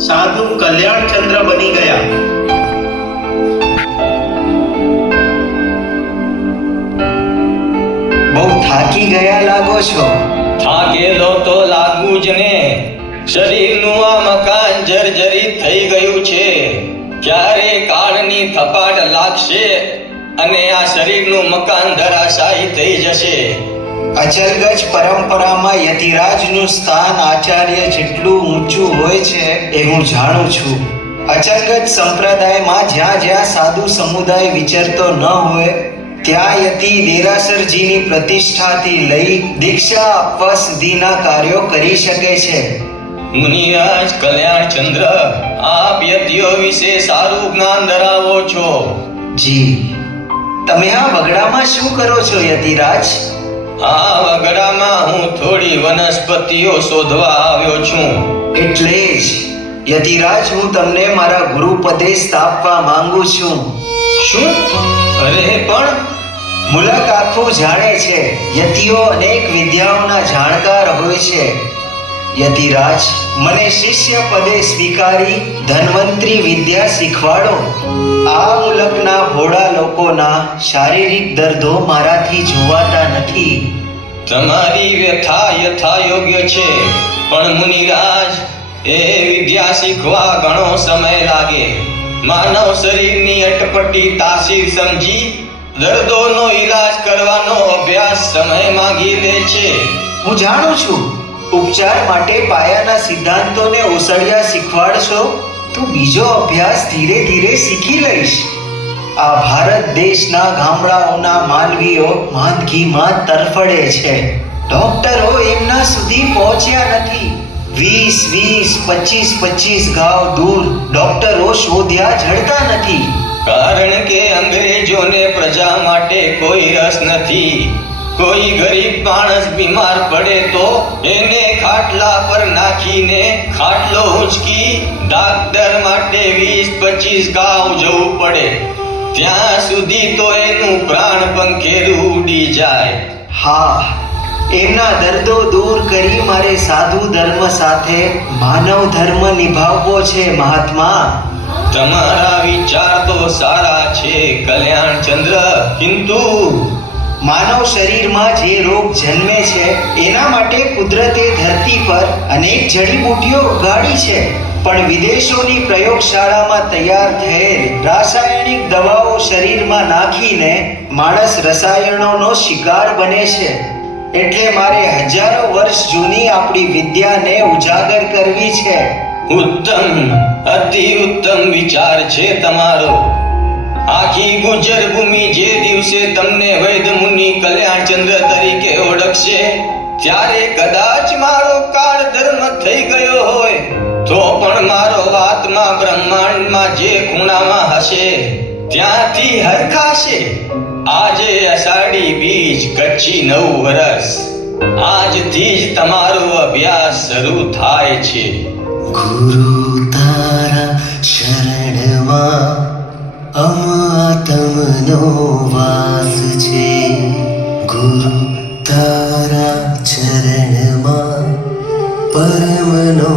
સાધુ કલ્યાણચંદ્ર બની ગયા। બહુ થાકી ગયા લાગો છો। થાકેલો તો લાગુ જ ને। શરીરનું આ મકાન જર્જરિત થઈ ગયું છે। ક્યારે કાળની થપાટ લાગશે અને આ શરીરનું મકાન ધરાશાયી થઈ જશે। અચલગજ પરંપરામાં યતિરાજનું સ્થાન આચાર્ય જેટલું ઊંચું હોય છે એ હું જાણું છું। અચલગજ સંપ્રદાયમાં જ્યાં જ્યાં સાધુ સમુદાય વિચરતો ન હોય ત્યાં યતિ દેરાસરજીની પ્રતિષ્ઠાથી લઈ દીક્ષા આપવા સુધીના કાર્યો કરી શકે છે। મુનિરાજ કલ્યાણચંદ્ર, આપ યતિઓ વિશે સારું જ્ઞાન ધરાવો છો। જી, તમે આ વગડામાં શું કરો છો યતિરાજ? આ વગડામાં હું થોડી વનસ્પતિઓ શોધવા આવ્યો છું। એટલે જ યતિરાજ, હું તમને મારા ગુરુપદે સ્થાપવા માંગુ છું। શું? અરે પણ મુલક આખું જાણે છે, યતિઓ અનેક વિદ્યાઓના જાણકાર હોય છે। યતિરાજ, મને શિષ્ય પદે સ્વીકારી ધન્વંતરી વિદ્યા શીખવાડો। આ મુલકના ભોળા લોકોના શારીરિક દર્દો મારાથી જોવાતા નથી। તમારી વ્યથા યથાયોગ્ય છે, પણ મુનિરાજ, એ વિદ્યા શીખવા ઘણો સમય લાગે। માનવ શરીરની અટપટી તાસીર સમજી દર્દોનો ઈલાજ કરવાનો અભ્યાસ સમય માંગી લે છે। હું જાણું છું, ઉપચાર માટે પાયાના સિદ્ધાંતોને ઓસડિયા શીખવાડશો તો બીજો અભ્યાસ ધીરે ધીરે શીખી લઈશ। આ ભારત દેશના ગામડાઓના માનવીઓ માંદગીમાં તરફડે છે। ડોક્ટરો એમના સુધી પહોંચ્યા નથી। 20-25 ગાંવ દૂર ડોક્ટરો શોધ્યા જડતા નથી। કારણ કે અંગ્રેજોને પ્રજા માટે કોઈ રસ નથી। કોઈ ગરીબ માણસ બીમાર પડે તો એને ખાટલા પર નાખીને ખાટલો ઊંચકી ડાક્ટર માટે 20-25 ગાંવ જવું પડે। ત્યાં સુધી તો એનું પ્રાણ પંખેરું ઉડી જાય। હા, એમના દર્દો દૂર કરી મારે સાધુ ધર્મ સાથે માનવ ધર્મ નિભાવવો છે મહાત્મા। તમારા વિચાર તો સારા છે કલ્યાણચંદ્ર, કિંતુ માનવ શરીરમાં જે રોગ જન્મે છે એના માટે કુદરતે ધરતી પર અનેક જડીબુટ્ટીઓ ઉગાડી છે, પણ વિદેશોની પ્રયોગશાળામાં તૈયાર થયેલ રાસાયણિક દવાઓ શરીરમાં નાખીને માણસ રસાયણોનો શિકાર બને છે। એટલે મારે હજારો વર્ષ જૂની આપણી વિદ્યાને ઉજાગર કરવી છે। ઉત્તમ, અતિ ઉત્તમ વિચાર છે તમારો। આખી ગુજર ભૂમિ જે દિવસે તમને વૈદ મુનિ કલ્યાણચંદ્ર તરીકે ઓળખશે ત્યારે કદાચ મારો કાળ ધર્મ થઈ ગયો હોય તો પણ મારો આત્મા બ્રહ્માંડમાં જે ખૂણામાં હશે ત્યાંથી હરખાશે। આજે અષાઢી બીજ, કચ્છી નવું વરસ, આજથી જ તમારો અભ્યાસ શરૂ થાય છે। ગુરુ તારા શરણમાં આત્મનો વાસ છે। ગુરુ તારા ચરણમાં પરમનો